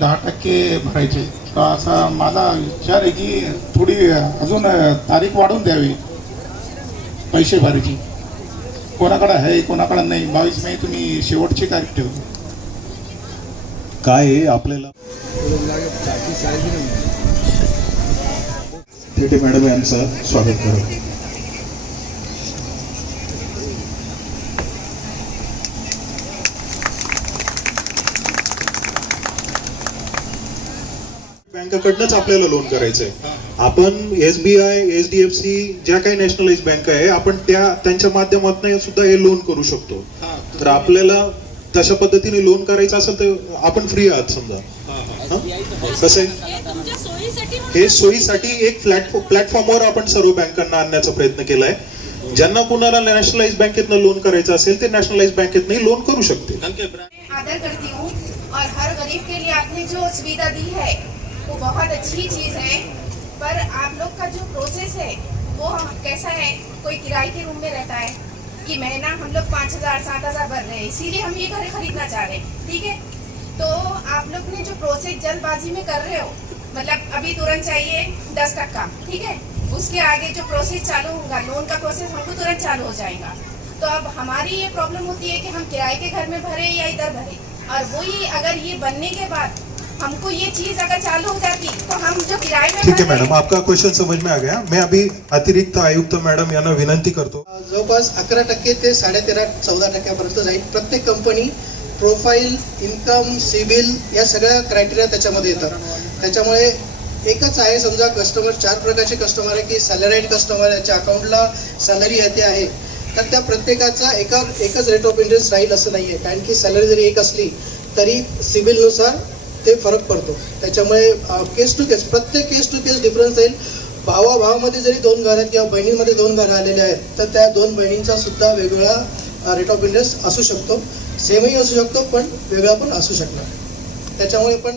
10% भरायचे. तर असा माझा विचार आहे की थोडी अजून तारीख वाढवून द्यावी पैसे भरायची. कोणाकडे आहे कोणाकडे नाही. 22 मे तुम्ही शेवटची तारीख ठेवली. काय आहे आपल्याला थेटे मॅडम यांचं स्वागत करू. बँकेकडनंच आपल्याला लोन करायचंय. आपण SBI, HDFC ज्या काही नॅशनलाइज बँक आहे आपण त्यांच्या माध्यमातून सुद्धा हे लोन करू शकतो. तर आपल्याला तशा पद्धतीने लोन करायचं असेल तर आपण फ्री आहात समजा. कसं आहे हे सोयीसाठी एक प्लॅटफॉर्मवर आपण सर्व बँकांना आणण्याचा प्रयत्न केलाय. ज्यांना कुणाला नॅशनलाइज बँकेतनं लोन करायचं असेल ते नॅशनलाइज बँकेतनं लोन करू शकते. आदर करती हूँ और हर गरीब के लिए आपने जो सुविधा दी है वो बहुत अच्छी चीज़ है. पर आप लोग का जो प्रोसेस है वो कैसा है. कोई किराए के रूम में रहता है कि महीना हम लोग 5,000-7,000 भर रहे हैं इसीलिए हम ये घर खरीदना चाह रहे हैं. ठीक है. तो आप लोग ने जो प्रोसेस जल्दबाजी में कर रहे हो मतलब अभी तुरंत चाहिए 10%. ठीक है. उसके आगे जो प्रोसेस चालू होगा लोन का प्रोसेस हमको तुरंत चालू हो जाएगा. तो अब हमारी ये प्रॉब्लम होती है कि हम किराए के घर में भरे या इधर भरे. और वही अगर ये बनने के बाद हमको ये चीज अगर चालू हो जाती तो हम जो किराए में. ठीक है मैडम, आपका क्वेश्चन समझ में आ गया. मैं अभी अतिरिक्त आयुक्त मॅडम यांना विनंती करतो. जवळपास 11% ते 13-14% जाईल. प्रत्येक कंपनी प्रोफाईल, इन्कम, सिबिल या सगळ्या क्रायटेरिया त्याच्यामध्ये येतात. त्याच्यामुळे एकच आहे समजा कस्टमर 4 प्रकारचे कस्टमर आहे की सॅलराईड कस्टमर याच्या अकाउंटला सॅलरी येते आहे तर त्या प्रत्येकाचा एकच रेट ऑफ इंटरेस्ट राहील असं नाही आहे. कारण की सॅलरी जरी एक असली तरी सिबिलनुसार ते फरक पडतो. त्याच्यामुळे केस टू केस प्रत्येक केस टू केस डिफरन्स येईल. भावाभावामध्ये जरी 2 घर आहेत किंवा बहिणींमध्ये 2 घरं आलेले आहेत तर त्या 2 बहिणींचा सुद्धा वेगवेगळा रेट ऑफ इंटरेस्ट असू शकतो. सेमही असू शकतो पण वेगळा पण असू शकणार. त्याच्यामुळे पण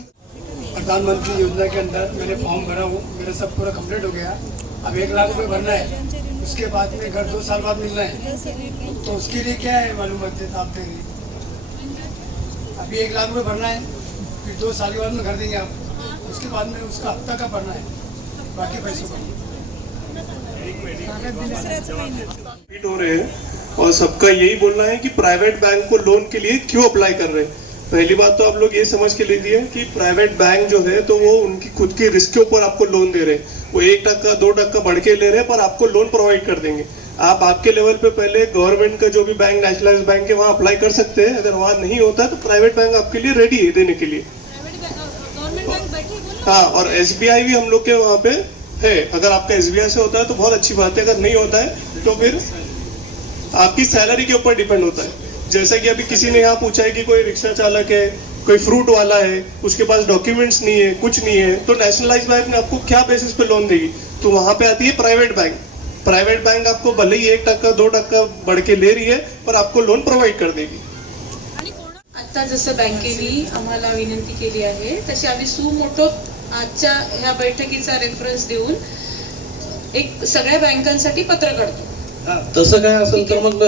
प्रधानमंत्री योजना के अंदर मैंने फॉर्म भरा हूँ. मेरा सब पूरा कंप्लीट हो गया. अब 1 लाख रुपए भरना है. उसके बाद में घर 2 साल बाद मिलना है. तो उसके लिए क्या है मालूम है आप देंगे. अभी 1 लाख रुपए भरना है फिर 2 साल के बाद में घर देंगे आप. उसके बाद में उसका हफ्ता का भरना है बाकी पैसों का. हो रहे हैं और सबका यही बोलना है कि प्राइवेट बैंक को लोन के लिए क्यों अप्लाई कर रहे हैं. पहली बात तो आप लोग ये समझ के लीजिए कि प्राइवेट बैंक जो है तो वो उनकी खुद की रिस्क के ऊपर आपको लोन दे रहे हैं. वो 1%, 2% बढ़ के ले रहे हैं पर आपको लोन प्रोवाइड कर देंगे. आप आपके लेवल पे पहले गवर्नमेंट का जो भी बैंक नेशनलाइज बैंक है वहाँ अप्लाई कर सकते हैं. अगर वहाँ नहीं होता तो प्राइवेट बैंक आपके लिए रेडी है देने के लिए. हाँ, और SBI भी हम लोग के वहाँ पे है. अगर आपका SBI से होता है तो बहुत अच्छी बात है. अगर नहीं होता है तो फिर आपकी सैलरी के ऊपर डिपेंड होता है. जैसा कि अभी किसी ने यहाँ पूछा है कि कोई रिक्शा चालक है, कोई फ्रूट वाला है, उसके पास डॉक्यूमेंट्स नहीं है, कुछ नहीं है, तो नेशनलाइज बैंक ने आपको क्या बेसिस पे लोन देगी. तो वहाँ पे आती है प्राइवेट बैंक. प्राइवेट बैंक आपको भले ही 1%, 2% बढ़ के ले रही है पर आपको लोन प्रोवाइड कर देगी. आता जसं बँकेने आम्हाला विनंती केली आहे तशी आम्ही सुमोटो आजच्या ह्या बैठकीचा रेफरन्स देऊन एक सगळ्या बँकांसाठी पत्र काढतो. तसं काय असेल तर मग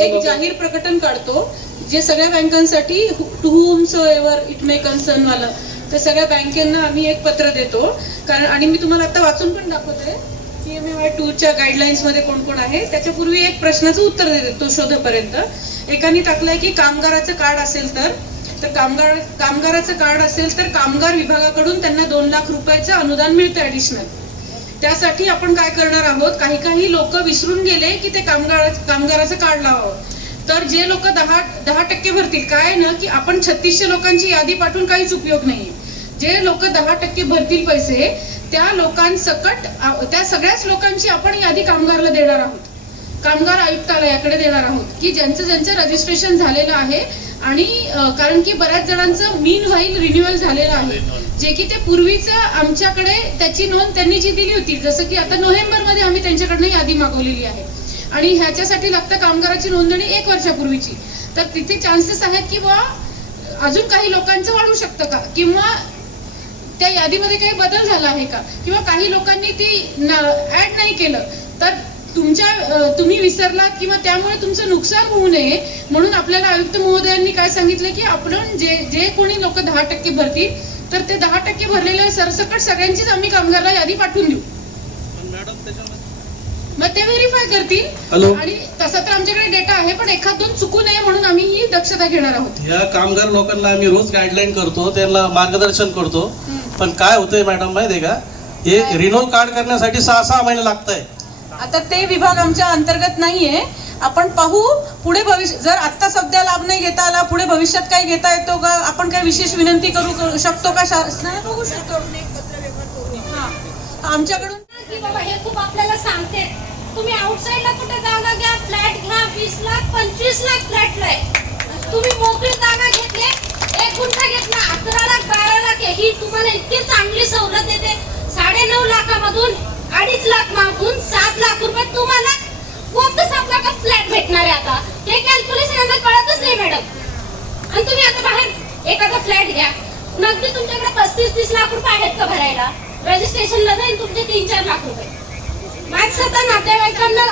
एक जाहीर प्रकटन काढतो जे सगळ्या बँकांसाठी to whomsoever it may concern वाला तर सगळ्या बँकांना आम्ही एक पत्र देतो. कारण आणि मी तुम्हाला आता वाचून पण दाखवते PMAY 2च्या गाईडलाईन्स मध्ये कोण कोण आहे. त्याच्यापूर्वी एक प्रश्नाचं उत्तर देते तो शोधेपर्यंत. एकाने टाकलंय की कामगाराचं कार्ड असेल तर कामगाराचं कार्ड असेल तर कामगार विभागाकडून त्यांना 2 लाख रुपयाचं अनुदान मिळतं ऍडिशनल. त्यासाठी आपण काय करणार आहोत. काही लोक विसरून गेले की ते कामगाराचं कार्ड लावावं. तर जे लोक 10% भरतील काय ना की आपण 3600 लोकांची यादी पाठवून काहीच उपयोग नाही. जे लोक 10% भरतील पैसे त्या लोकांसकट त्या सगळ्याच लोकांची आपण यादी कामगारला देणार आहोत. कामगार आयुक्तालयाकडे देणार आहोत की ज्यांचं रजिस्ट्रेशन झालेलं आहे. आणि कारण की बऱ्याच जणांचं मीन व्हाईल रिन्युअल झालेलं आहे जे की ते पूर्वीचं आमच्याकडे त्याची नोंद त्यांनी जी दिली होती. जसं की आता नोव्हेंबरमध्ये आम्ही त्यांच्याकडनं यादी मागवलेली आहे आणि ह्याच्यासाठी लागतं कामगाराची नोंदणी 1 वर्षापूर्वीची. तर तिथे चान्सेस आहेत की अजून काही लोकांचं वाढू शकतं का किंवा त्या यादीमध्ये काही बदल झाला आहे का किंवा काही लोकांनी ती ऍड नाही केलं तर तुम्ही विसरलात किंवा त्यामुळे तुमचं नुकसान होऊ नये म्हणून आपल्याला आयुक्त महोदयांनी काय सांगितलं की आपण जे कोणी लोक 10% भरतील तर ते 10% भरलेले सरसकट सगळ्यांचीच आम्ही कामगारला यादी पाठवून देऊ. मग ते व्हेरीफाय करतील. हॅलो. आणि तसं तर आमच्याकडे डेटा आहे, पण एखाद दोन चुकू नये म्हणून आम्ही ही दक्षता घेणार आहोत. या कामगार लोकांना आम्ही रोज गाईडलाईन करतो, त्यांना मार्गदर्शन करतो. पण काय होतंय मॅडम माहितीये का, हे रिन्यू कार्ड करण्यासाठी 6-6 महिने लागत आहे. आता ते विभाग आमच्या अंतर्गत नाहीये. आपण पाहू पुढे भविष्य, जर आता सध्या लाभ नाही घेता आला, पुढे भविष्यात काही घेता येतो का, आपण काही विशेष विनंती करू शकतो का, शासनाला बघू शकतो. आमच्याकडून की बाबा हे खूप आपल्याला सांगते, तुम्ही आउटसाइडला कुठे जागा घ्या, फ्लॅट घ्या, 20 लाख 25 लाख फ्लॅटला आहे. तुम्ही मोकळी जागा घेतली, 1 गुंठा घेतला 11 लाख 12 लाख आहे. ही तुम्हाला इतकी चांगली सवलत देते. 9.5 लाखामधून 2.5 लाख मागून 7 लाख रुपये तुम्हाला कोणतंच आपल्याला फ्लॅट भेटणार आहे. आता हे कॅल्क्युलेशन यांना कळतच नाही मॅडम. आणि तुम्ही आता बाहेर एखादा फ्लॅट घ्या, नगदी तुमच्याकडे 35-30 लाख रुपये आहेत का भरायला? रजिस्ट्रेशनला जाईल तुमचे 3-4 लाख रुपये. माझ्या स्वतः नातेवाईकांना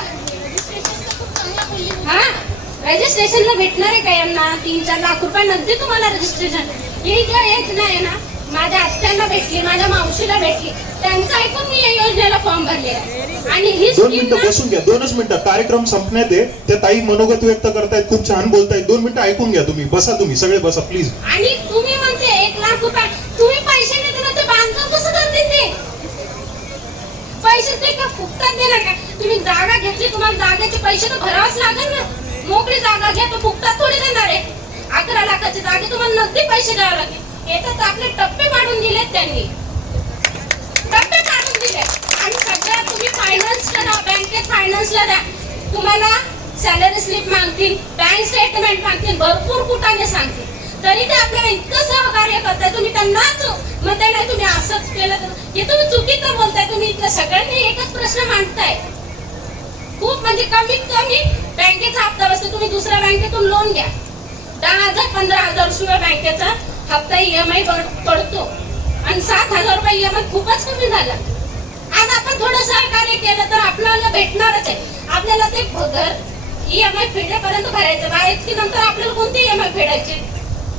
हा रजिस्ट्रेशनला भेटणार आहे का यांना 3-4 लाख रुपये नगदी तुम्हाला रजिस्ट्रेशन? ही ज्या योजना आहे ना, माझ्या आत्यांना भेटली, माझ्या मावशीला भेटली, त्यांचं ऐकून मी या योजनेला फॉर्म भरले आहे. आणि ही 2 मिनिटं बसून घ्या, 2च मिनिटं. कार्यक्रम संपण्यात आहे. त्या ताई मनोगत व्यक्त करतायत, खूप छान बोलतायत. 2 मिनिटं ऐकून घ्या तुम्ही. बसा, तुम्ही सगळे बसा प्लीज. आणि तुम्ही म्हणते 1 लाख रुपये तुम्ही पैसे देते ना, ते बांधकाम कसं करतील ते? पैसे ते का फुकटात देणार का? तुम्ही जागा घेतली, तुम्हाला जागेचे पैसे तर भरावेच लागेल ना. मोकळी जागा घ्या तर फुकटात थोडी देणार आहे. 11 लाखाची जागे तुम्हाला नगदी पैसे द्यावे लागेल. याच्यात आपले टप्पे पाडून दिलेत त्यांनी, टप्पे पाडून दिले. आणि सगळ्या तुम्ही फायनान्स करा, बँकेत फायनान्सला द्या. तुम्हाला सॅलरी स्लिप मागतील, बँक स्टेटमेंट मागतील, भरपूर कुठाने सांगतील. तरी ते आपल्याला इतकं सहकार्य करताय. तुम्ही त्यांनाच म्हणताय नाही तुम्ही असंच केलं तर हे तुम्ही चुकीचं बोलताय. तुम्ही इथं सगळ्यांनी एकच प्रश्न मांडताय. खूप म्हणजे कमीत कमी बँकेचा हप्ता बसतो. तुम्ही दुसऱ्या बँकेतून लोन घ्या, 10,000-15,000 शिवाय बँकेचा हप्ता EMI पडतो. आणि 7,000 रुपये EMI खूपच कमी झाला. आज आपण थोडं सहकार्य केलं तर आपल्याला भेटणारच आहे. आपल्याला ते घर EMI फेडेपर्यंत भरायचं बाहेर की नंतर आपल्याला कोणते EMI फेडायचे?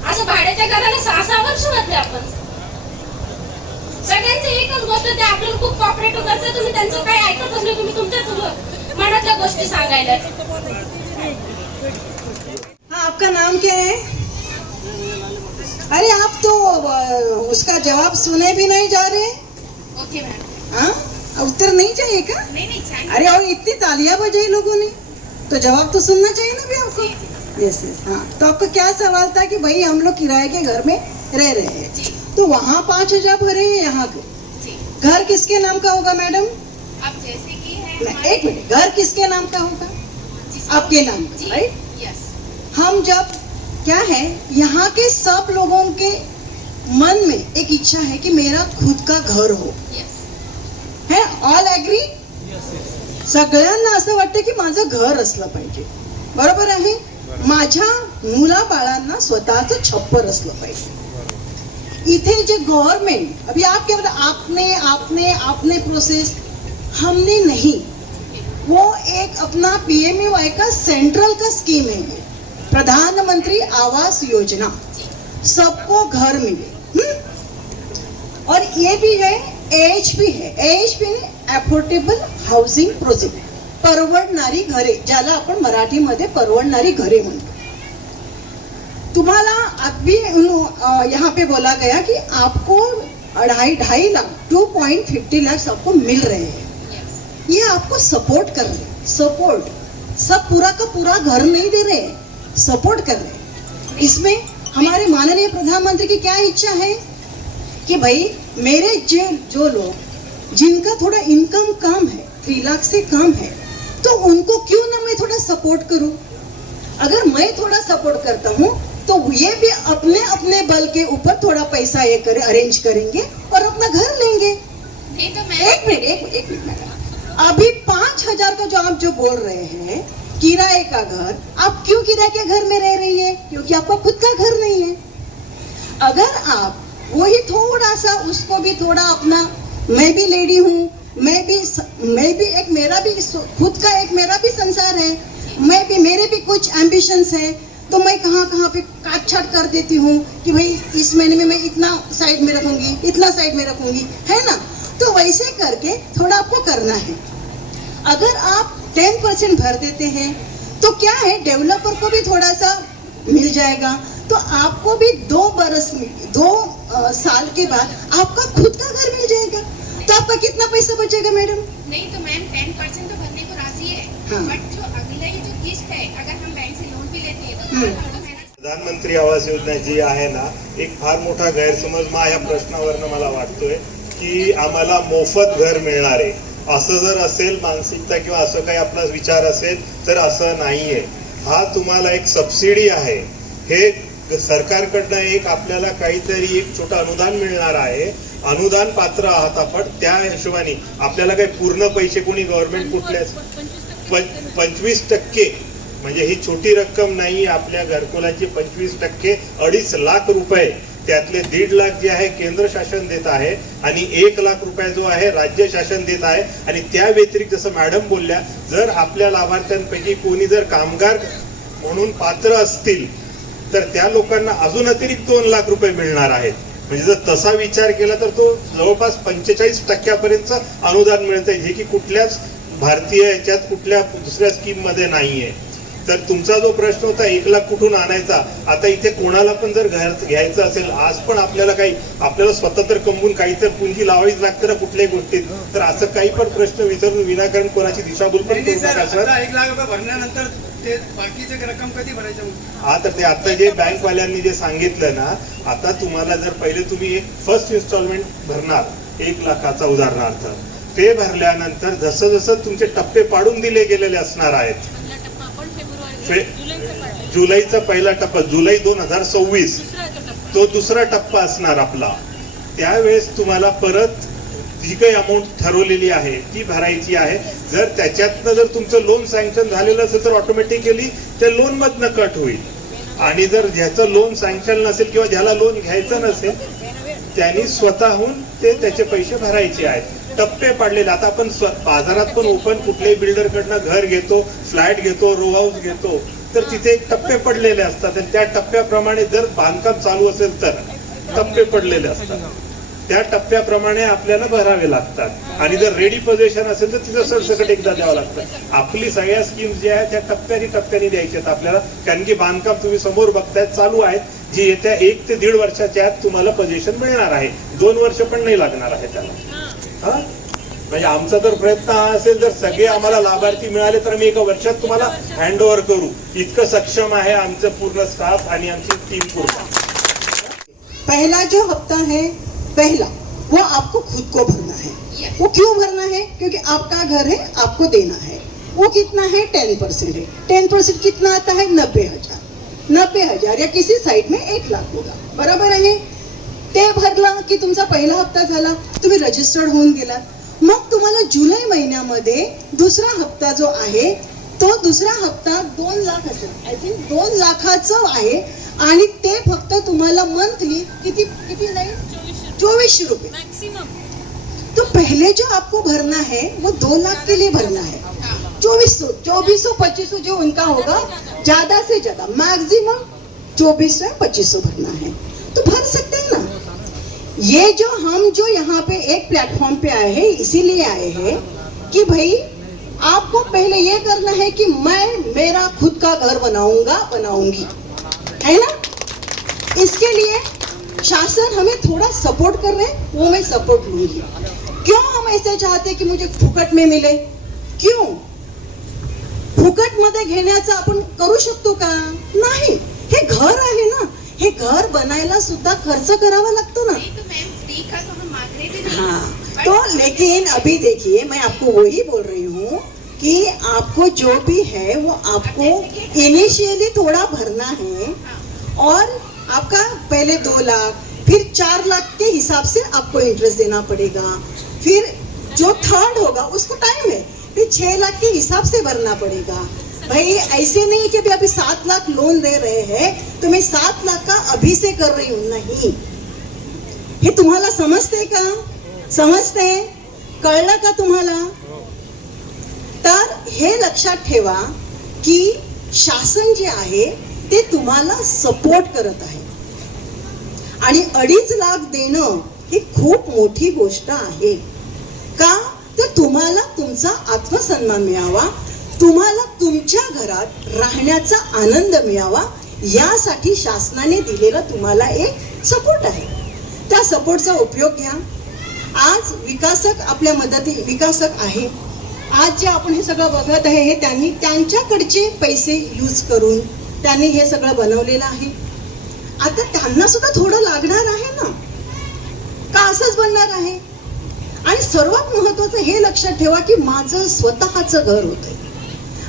असं भाड्याच्या घराला 6-6 वर्ष वाटले आपण. सगळ्यांची एकच गोष्ट, ते आपल्याला खूप कॉपरेटिव्ह करते. तुम्ही त्यांचं काही ऐकतच नाही. तुम्ही तुमच्या मनातल्या गोष्टी सांगायला. हाँ, आपका नाम क्या है? अरे आप तो उसका जवाब सुने भी नहीं जा रहे. Okay ma'am. हाँ, उत्तर नहीं चाहिए क्या? नहीं चाहिए. अरे और इतनी तालियां बजाई लोगों ने, तो जवाब तो सुनना चाहिए ना भी आपको. Yes yes. हाँ, तो आपका क्या सवाल था कि भाई हम लोग किराए के घर में रह रहे हैं, जी तो वहाँ 5,000 भरे हैं, यहाँ जी. घर किसके नाम का होगा मैडम? अब जैसे कि है एक मिनट, घर किसके नाम का होगा? आपके नाम का, राइट? यस. हम जब क्या है, यहाँ के सब लोगों के मन में एक इच्छा है कि मेरा खुद का घर हो. यस. है, ऑल ॲग्री? सगळ्यांना असं वाटतं की माझं घर असलं पाहिजे. बरोबर आहे. माझ्या मुलाबाळांना स्वतःचं छप्पर असलं पाहिजे. इथे जे गवर्नमेंट, अभी आप क्या बोला, आपने प्रोसेस, हमने नहीं. वो एक अपना PMUY का सेंट्रल का स्कीम है, प्रधानमंत्री आवास योजना, सबको घर मिले. और ये भी है, AHP है. AHP ने अफोर्डेबल हाऊसिंग प्रोजेक्ट, परवडणारी घरे, ज्याला आपण मराठीमध्ये परवडणारी घरे म्हणतो. तुम्हाला अभी यहाँ पे बोला गया कि आपको 2.5 लाख 2.50 लाख आपको मिल रहे हैं. ये आपको सपोर्ट कर रहे हैं. सपोर्ट, सब पूरा का पूरा घर नहीं दे रहे हैं, सपोर्ट कर रहे हैं. इसमें हमारे माननीय प्रधानमंत्री की क्या इच्छा है कि भाई मेरे जो लोग जिनका थोड़ा इनकम कम है, 3 लाख से कम है, तो उनको क्यों ना मैं थोड़ा सपोर्ट करूं. अगर मैं थोड़ा सपोर्ट करता हूं तो ये भी अपने अपने बल के ऊपर थोड़ा पैसा ये करे अरेंज करेंगे और अपना घर लेंगे. नहीं तो मैं एक मिनट मैडम, अभी 5,000 का जो आप जो बोल रहे हैं किराए का घर, आप क्यों किराए के घर में रह रही है? क्योंकि आपका खुद का घर नहीं है. अगर आप वही थोड़ा सा उसको भी थोड़ा अपना, मैं भी लेडी हूँ, मैं भी एक मेरा भी खुद का एक मेरा भी संसार है, मैं भी मेरे भी कुछ एम्बिशंस है, तो मैं कहाँ कहाँ पे काट छाट कर देती हूँ कि भाई इस महीने में मैं इतना साइड में रखूंगी, इतना साइड में रखूंगी, है ना। तो वैसे करके थोड़ा आपको करना है। अगर आप 10% भर देते हैं तो क्या है, डेवलपर को भी थोड़ा सा मिल जाएगा, तो आपको भी 2 साल के बाद आपका खुद का घर मिल जाएगा। तो आपका कितना पैसा बचेगा मैडम? नहीं तो मैम 10% तो भरने को राजी है, हाँ। बट जो अगला ये जो किस्त है, अगर हम बैंक से लोन भी लेते हैं तो थोड़ा तो मेहनत। प्रधानमंत्री आवास योजना जी आहे ना, एक फार मोठा गैरसमज या प्रश्नावरनं मला वाटतोय की आम्हाला मोफत घर मिळणार आहे, असं जर असेल मानसिकता किंवा असं काही आपला विचार असेल तर असं नाहीये। हा तुम्हाला एक सबसिडी आहे, हे सरकारकडनं एक आपल्याला काहीतरी एक छोटं अनुदान मिळणार आहे, अनुदान पात्र आहात आपण, त्या हिशोबाने आपल्याला काही पूर्ण पैसे कोणी गव्हर्नमेंट कुठल्याच 25% म्हणजे ही छोटी रक्कम नाही, आपल्या घरकुलाची 25% 2.5 लाख रुपये, त्यातले 1.5 लाख जे आहे केंद्र शासन देत आहे आणि 1 लाख रुपये जो आहे राज्य शासन देत आहे। आणि त्या व्यतिरिक्त जसं मॅडम बोलल्या, जर आपल्या लाभार्थ्यांपैकी कोणी जर कामगार म्हणून पात्र असतील तर त्या लोकांना अजून अतिरिक्त 2 लाख रुपये मिळणार आहेत। म्हणजे जर तसा विचार केला तर तो जवळपास 45% अनुदान मिळतंय, जे की कुठल्याच भारतीय याच्यात कुठल्या दुसऱ्या स्कीम मध्ये नाहीये। तर तुमचा जो प्रश्न होता 1 लाख कुठून आणायचा, आता इथे कोणाला पण जर घर घ्यायचं असेल, आज पण आपल्याला स्वतः तर कमवून काही तर पुंजी लावावीच लागते ना कुठल्याही गोष्टीत, तर असं काही पण प्रश्न विचारून विनाकारण कोणाची दिशाभूल पण करू नका सर। 1 लाख रुपये भरल्यानंतर ते बाकीचे रक्कम कधी भरायचं? हा, तर ते आता जे बँकवाल्यांनी जे सांगितलं ना, आता तुम्हाला जर पहिले तुम्ही एक फर्स्ट इन्स्टॉलमेंट भरणार 1 लाखाचा उदाहरणार्थ, ते भरल्यानंतर जसं जसं तुमचे टप्पे पाडून दिले गेलेले असणार आहेत, जुलैचा पहिला टप्पा जुलै 2026 तो दुसरा टप्पा असणार आपला, त्यावेळेस तुम्हाला परत जी काही अमाऊंट ठरवलेली आहे ती भरायची आहे। जर त्याच्यातनं जर तुमचं लोन सँक्शन झालेलं असेल तर ऑटोमॅटिकली त्या लोन मधनं कट होईल, आणि जर ज्याचं लोन सँक्शन नसेल किंवा ज्याला लोन घ्यायचं नसेल त्यांनी स्वतःहून त्याचे पैसे भरायचे आहेत। टप्पे पाडलेले, आता आपण बाजारात पण ओपन कुठल्याही बिल्डर कडनं घर घेतो, फ्लॅट घेतो, रो हाऊस घेतो, तर तिथे एक टप्पे पडलेले असतात आणि त्या टप्प्याप्रमाणे जर बांधकाम चालू असेल तर टप्पे पडलेले असतात, त्या टप्प्याप्रमाणे आपल्याला भरावे लागतात। आणि जर रेडी पोझिशन असेल तर तिथं सरसकट एकदा द्यावं लागतं। आपली सगळ्या स्कीम्स ज्या आहेत त्या टप्प्याने द्यायच्या आपल्याला, कारण की बांधकाम तुम्ही समोर बघताय चालू आहेत, जी येत्या 1 ते 1.5 वर्षाच्या आत तुम्हाला पोझिशन मिळणार आहे, 2 वर्ष पण नाही लागणार आहे त्याला। हा, म्हणजे आमचा जर प्रयत्न हा असेल, जर सगळे आम्हाला लाभार्थी मिळाले तर आम्ही 1 वर्षात तुम्हाला हँड ओव्हर करू, इतकं सक्षम आहे आमचं पूर्ण स्टाफ आणि आमची टीम पूर्ण। पहला जो हफ्ता है, पहला वो आपको खुद को भरना है। वो क्यों भरना है? क्योंकि आपका घर है, आपको देना है। वो कितना है? 10% है। 10% कितना आता है? 90,000। 90,000 या किसी साइड में 1 लाख होगा, बरोबर आहे। ते भरलं की तुमचा पहिला हप्ता झाला, तुम्ही रजिस्टर्ड होऊन गेलात। मग तुम्हाला जुलै महिन्यामध्ये दुसरा हप्ता जो आहे तो दुसरा हप्ता 2 लाख असेल, आय थिंक 2 लाखाचं आहे, आणि ते फक्त तुम्हाला मंथली किती नाही 24 रुपए मैक्सिमम। तो पहले जो आपको भरना है वो 2 लाख के लिए भरना है। 2400 2500 जो उनका होगा, ज्यादा से ज्यादा मैक्सिमम 2400 या 2500 भरना है, तो भर सकते हैं ना। ये जो यहाँ पे एक प्लेटफॉर्म पे आए हैं, इसीलिए आए हैं कि भाई आपको पहले ये करना है कि मैं मेरा खुद का घर बनाऊंगी, है ना। इसके लिए शासन हमें थोड़ा सपोर्ट कर रहे हैं, वो मैं सपोर्ट लूंगी। क्यों हम ऐसे चाहते कि मुझे फुकट में मिले? क्यों? फुकट मध्ये घेण्याचं आपण करू शकतो का? नाही, हे घर आहे ना, हे घर बनायला सुद्धा खर्च करावा लागतो ना। नहीं तो मैम फ्री का तो हम मांग रहे थे। हाँ, तो लेकिन अभी देखिए, मैं आपको वही बोल रही हूँ कि आपको जो भी है वो आपको इनिशियली थोड़ा भरना है, और आपका पहले 2 लाख, फिर 4 लाख के हिसाब से आपको इंटरेस्ट देना पड़ेगा, फिर जो थर्ड होगा उसको टाइम है, फिर 6 लाख के हिसाब से भरना पड़ेगा। भाई ऐसे नहीं कि अभी 7 लाख लोन दे रहे हैं तो मैं 7 लाख का अभी से कर रही हूँ, नहीं। हे तुम्हाला समजते का? समजते? कळलं का तुम्हाला? तर हे लक्षात ठेवा की शासन जे आहे ते तुम्हाला सपोर्ट करत आहे. आणि 2.5 लाख देणं ही खूप मोठी गोष्ट आहे. का तर तुम्हाला तुमचा आत्मसन्मान मिळावा, तुम्हाला तुमच्या घरात राहण्याचा आनंद मिळावा, यासाठी शासनाने दिलेला तुम्हाला एक सपोर्ट आहे. त्या सपोर्टचा उपयोग घ्या. आज विकासक आपल्या विकासक आहे. आज जे आपण हे सगळं बघत आहे हे त्यांनी त्यांच्याकडचे पैसे यूज करून त्यांनी हे सगळं बनवलेलं आहे. आता त्यांना सुद्धा थोडं लागणार आहे ना, का असंच बनणार आहे? आणि सर्वात महत्वाचं हे लक्षात ठेवा की माझं स्वतःचं घर होतंय.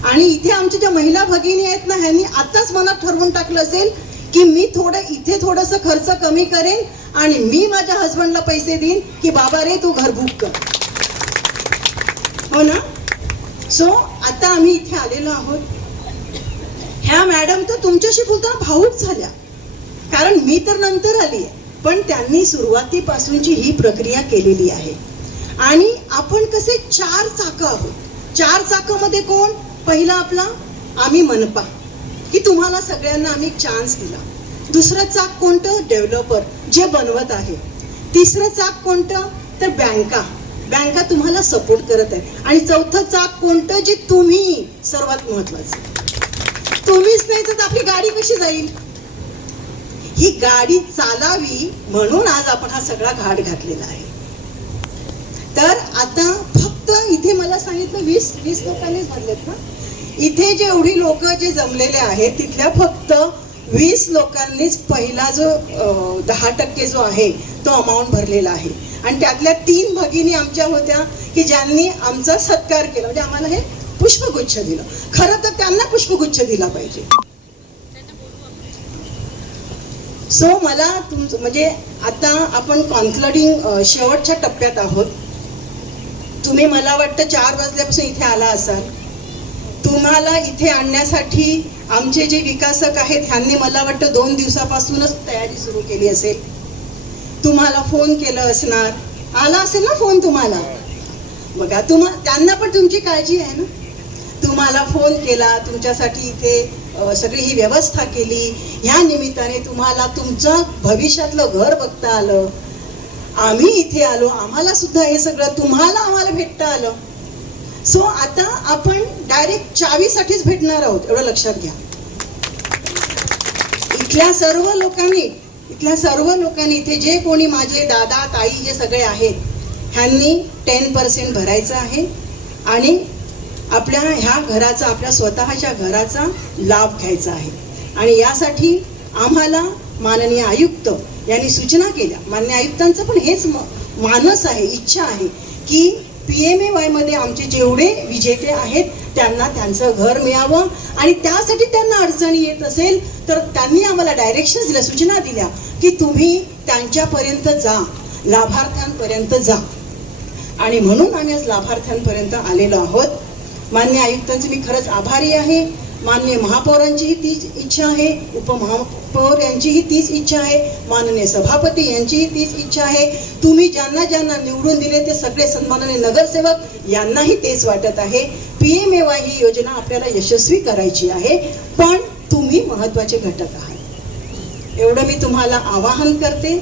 आणि इथे आमच्या ज्या महिला भगिनी आहेत ना, ह्यांनी आताच मनात ठरवून टाकलं असेल की मी इथे थोडंसं खर्च कमी करेन आणि मी माझ्या हस्बंडला पैसे देईन की बाबा रे तू घर बुक कर. हो ना? सो आता आम्ही इथे आलेलो आहोत. ह्या मॅडम तर तुमच्याशी बोलताना भावूक झाल्या, कारण मी तर नंतर आली आहे, पण त्यांनी सुरुवातीपासूनची ही प्रक्रिया केलेली आहे. आणि आपण कसे 4 चाकं आहोत. 4 चाकामध्ये कोण? पहिला आपला आम्ही मनपा, की तुम्हाला सगळ्यांना आम्ही चान्स दिला. दुसरं चाक कोणतं? डेव्हलपर जे बनवत आहे. तिसरं चाक कोणतं? तर बँका तुम्हाला सपोर्ट करत आहे. आणि चौथं चाक कोणतं? जे तुम्ही, सर्वात महत्वाचं तुम्हीच नाही तर आपली गाडी कशी जाईल? ही गाडी चालावी म्हणून आज आपण हा सगळा घाट घातलेला आहे. तर आता फक्त इथे मला सांगितलं 20 लोकांनीच भरलेत ना. इथे जेवढी लोक जे जमलेले आहेत तिथल्या फक्त 20 लोकांनीच पहिला जो 10% जो आहे तो अमाऊंट भरलेला आहे. आणि त्यातल्या 3 भगिनी आमच्या होत्या की ज्यांनी आमचा सत्कार केला, म्हणजे आम्हाला हे पुष्पगुच्छ दिलं. खरं तर त्यांना पुष्पगुच्छ दिला पाहिजे. सो मला म्हणजे आता आपण कॉन्क्लुडिंग शेवटच्या टप्प्यात आहोत. तुम्ही मला वाटतं 4 वाजल्यापासून इथे आला असाल. तुम्हाला इथे आणण्यासाठी आमचे जे विकासक आहेत ह्यांनी मला वाटतं 2 दिवसापासूनच तयारी सुरू केली असेल. तुम्हाला फोन केलं असणार, आला असेल ना फोन तुम्हाला. बघा त्यांना पण तुमची काळजी आहे ना. तुम्हाला फोन केला, तुमच्यासाठी इथे सगळी ही व्यवस्था केली. ह्या निमित्ताने तुम्हाला तुमचं भविष्यातलं घर बघता आलं. आम्ही इथे आलो, आम्हाला सुद्धा हे सगळं आम्हाला भेटता आलं. सो आता आपण डायरेक्ट चावीसाठीच भेटणार आहोत, एवढं लक्षात घ्या. इथल्या सर्व लोकांनी इथे जे कोणी माझे दादा ताई जे सगळे आहेत ह्यांनी 10% भरायचं आहे आणि आपल्या ह्या घराचा, आपल्या स्वतःच्या घराचा लाभ घ्यायचा आहे. आणि यासाठी आम्हाला माननीय आयुक्त यांनी सूचना केल्या. माननीय आयुक्तांचं पण हेच मानस आहे, इच्छा आहे की PMAY मध्ये आमचे जेवढे विजेते आहेत त्यांना त्यांचं घर मिळावं. आणि त्यासाठी त्यांना अडचणी येत असेल तर त्यांनी आम्हाला डायरेक्शन्स दिल्या, सूचना दिल्या की तुम्ही त्यांच्यापर्यंत जा, लाभार्थ्यांपर्यंत जा. आणि म्हणून आम्ही आज लाभार्थ्यांपर्यंत आलेलो आहोत. माननीय आयुक्तांचे मी खरंच आभारी आहे. माननीय महापौरांचीही तीच इच्छा आहे, उपमहापौर यांचीही तीच इच्छा आहे, माननीय सभापती यांचीही तीच इच्छा आहे. तुम्ही ज्यांना ज्यांना निवडून दिले ते सगळे सन्माननीय नगरसेवक यांनाही तेच वाटत आहे. PMAY ही योजना आपल्याला यशस्वी करायची आहे, पण तुम्ही महत्त्वाचे घटक आहात. एवढं मी तुम्हाला आवाहन करते.